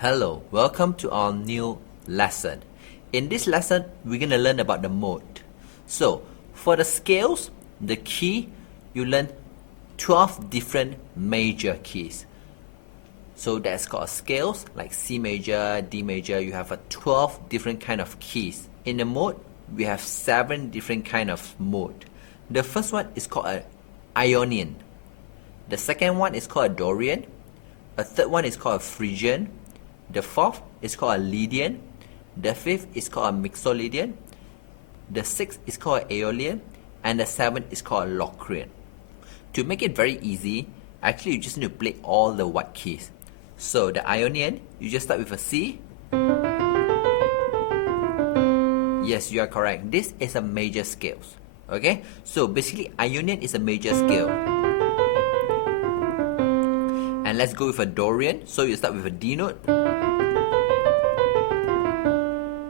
Hello, welcome to our new lesson. In this lesson, we're going to learn about the mode. So, for the scales, the key, you learn 12 different major keys. So that's called scales, like C major, D major, you have 12 different kind of keys. In the mode, we have 7 different kind of mode. The first one is called an ionian. The second one is called a Dorian. A third one is called a Phrygian. The fourth is called a Lydian. The fifth is called a mixolydian. The sixth is called an aeolian. And the seventh is called a locrian. To make it very easy, actually you just need to play all the white keys. So the ionian, you just start with a C. Yes, you are correct. This is a major scale. Okay? So basically ionian is a major scale. And let's go with a Dorian. So you start with a D note.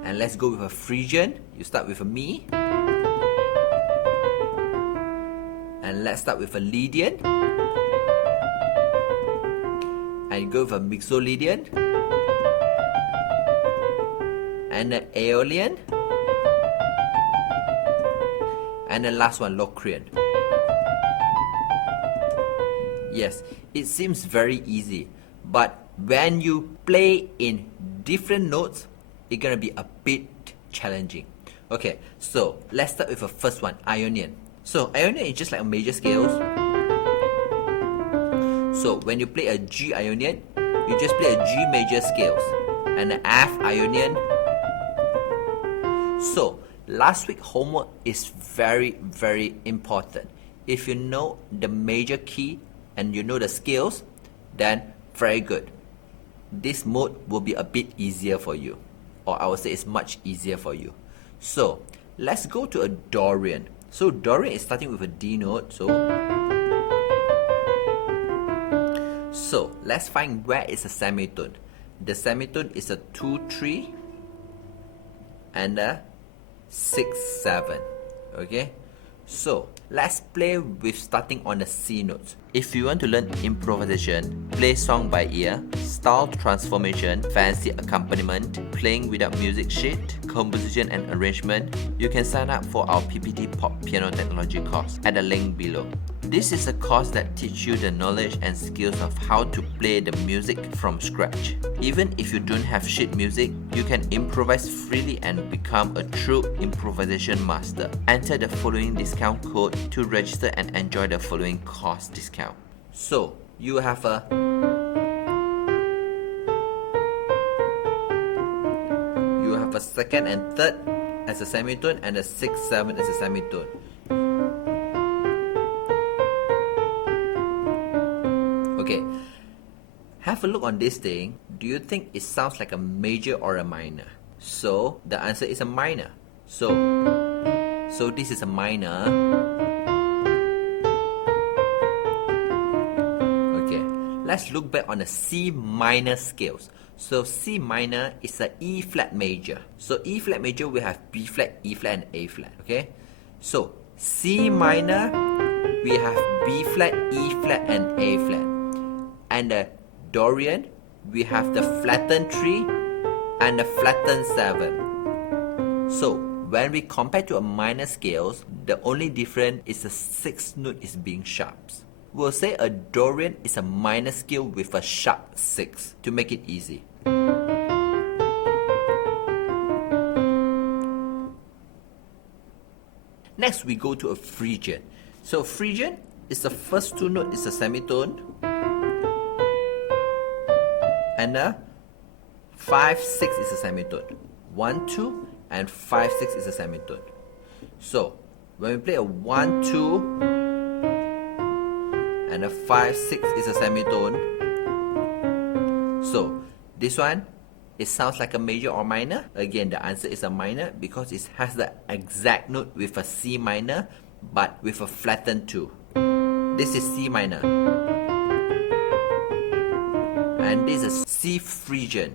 And let's go with a Phrygian. You start with a Mi. And let's start with a Lydian. And go with a mixolydian. And an aeolian. And the last one, locrian. Yes, it seems very easy, but when you play in different notes, it's gonna be a bit challenging. Okay, so let's start with the first one, ionian. So ionian is just like a major scales. So when you play a G ionian, you just play a G major scales and an F ionian. So last week homework is very important. If you know the major key and you know the scales, then very good. This mode will be a bit easier for you, or I would say it's much easier for you. So let's go to a Dorian. So Dorian is starting with a D note. So let's find where is a semitone. The semitone is a 2-3 and a 6-7. Okay, so let's play with starting on the C notes. If you want to learn improvisation, play song by ear, style transformation, fancy accompaniment, playing without music sheet, composition and arrangement, you can sign up for our PPT Pop Piano Technology course at the link below. This is a course that teaches you the knowledge and skills of how to play the music from scratch. Even if you don't have sheet music, you can improvise freely and become a true improvisation master. Enter the following discount code to register and enjoy the following course discount. So, you have a second and third as a semitone and a 6-7 as a semitone. Okay, have a look on this thing. Do you think it sounds like a major or a minor? So the answer is a minor. So this is a minor. Okay, let's look back on the C minor scales. So C minor is a E flat major. So E flat major we have B flat, E flat and A flat. Okay, so C minor we have B flat, E flat and A flat. And the Dorian, we have the flattened 3 and the flattened 7. So when we compare to a minor scales, the only difference is the 6th note is being sharp. We'll say a Dorian is a minor scale with a sharp 6 to make it easy. Next we go to a Phrygian. So Phrygian is the first 2 note is a semitone. And a 5-6 is a semitone. 1-2 and 5-6 is a semitone. So when we play a 1-2 and a 5-6 is a semitone. So this one, it sounds like a major or minor. Again, the answer is a minor because it has the exact note with a C minor but with a flattened 2. This is C minor. And this is C Phrygian.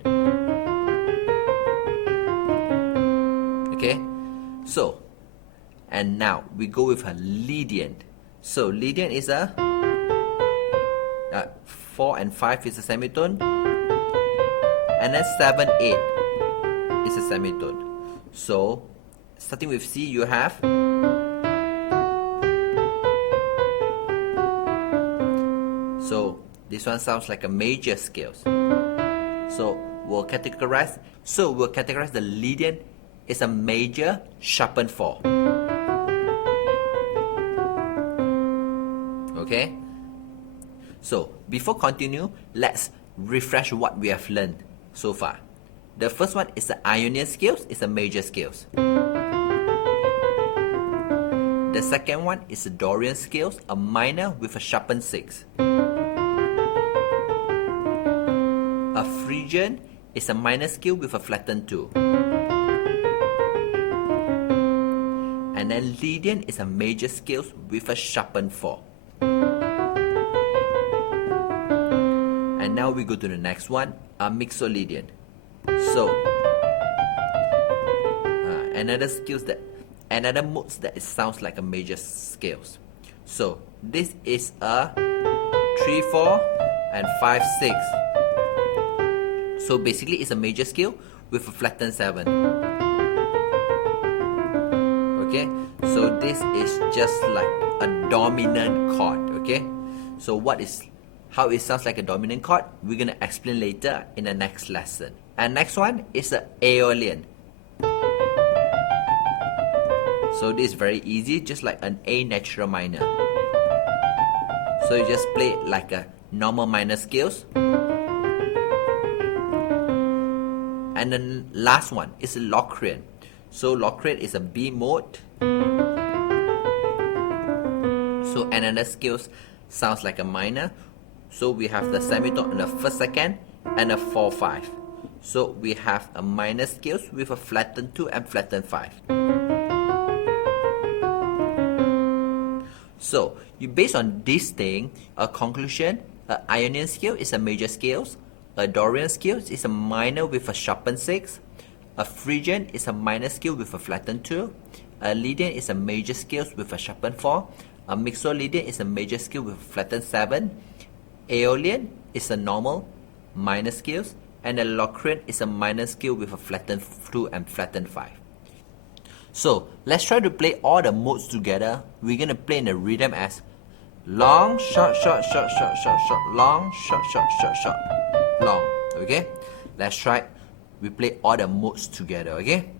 Okay, so and now we go with a Lydian. So Lydian is a 4 and 5 is a semitone, and then 7, 8 is a semitone. So starting with C, you have so this one sounds like a major scales. So we'll categorize the Lydian is a major sharpened 4. Okay? So before continue, let's refresh what we have learned so far. The first one is the Ionian scales, it's a major scales. The second one is the Dorian scales, a minor with a sharpened 6. A Phrygian is a minor scale with a flattened 2. And then Lydian is a major scales with a sharpened 4. And now we go to the next one, a mixolydian. So another modes that it sounds like a major scales. So this is a 3, 4 and 5, 6. So basically it's a major scale with a flattened 7. Okay, so this is just like a dominant chord. Okay, so how it sounds like a dominant chord, we're gonna explain later in the next lesson. And next one is the aeolian. So this is very easy, just like an A natural minor. So you just play like a normal minor scales. And the last one is a locrian. So locrian is a B mode. So another scales sounds like a minor. So we have the semitone on the first, second, and a 4, 5. So we have a minor scales with a flattened 2 and flattened 5. So based on this thing, a conclusion, a Ionian scale is a major scales, a Dorian scale is a minor with a sharpened 6, a Phrygian is a minor scale with a flattened 2, a Lydian is a major scale with a sharpened 4, a mixolydian is a major scale with a flattened 7, aeolian is a normal minor scales, and a locrian is a minor scale with a flattened 2 and flattened 5. So let's try to play all the modes together. We're gonna play in the rhythm as long, short, short, short, short, short, short, long, short, short, short, short, long. Okay? Let's try. We play all the modes together. Okay?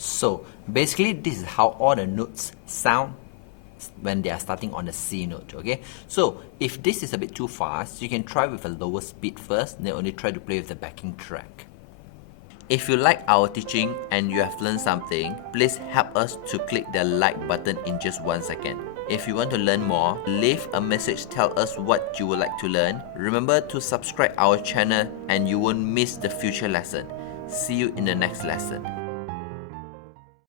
So basically this is how all the notes sound when they are starting on the C note. Okay, so if this is a bit too fast, you can try with a lower speed first, then only try to play with the backing track. If you like our teaching and you have learned something, please help us to click the like button in just 1 second. If you want to learn more, leave a message, tell us what you would like to learn. Remember to subscribe our channel and you won't miss the future lesson. See you in the next lesson.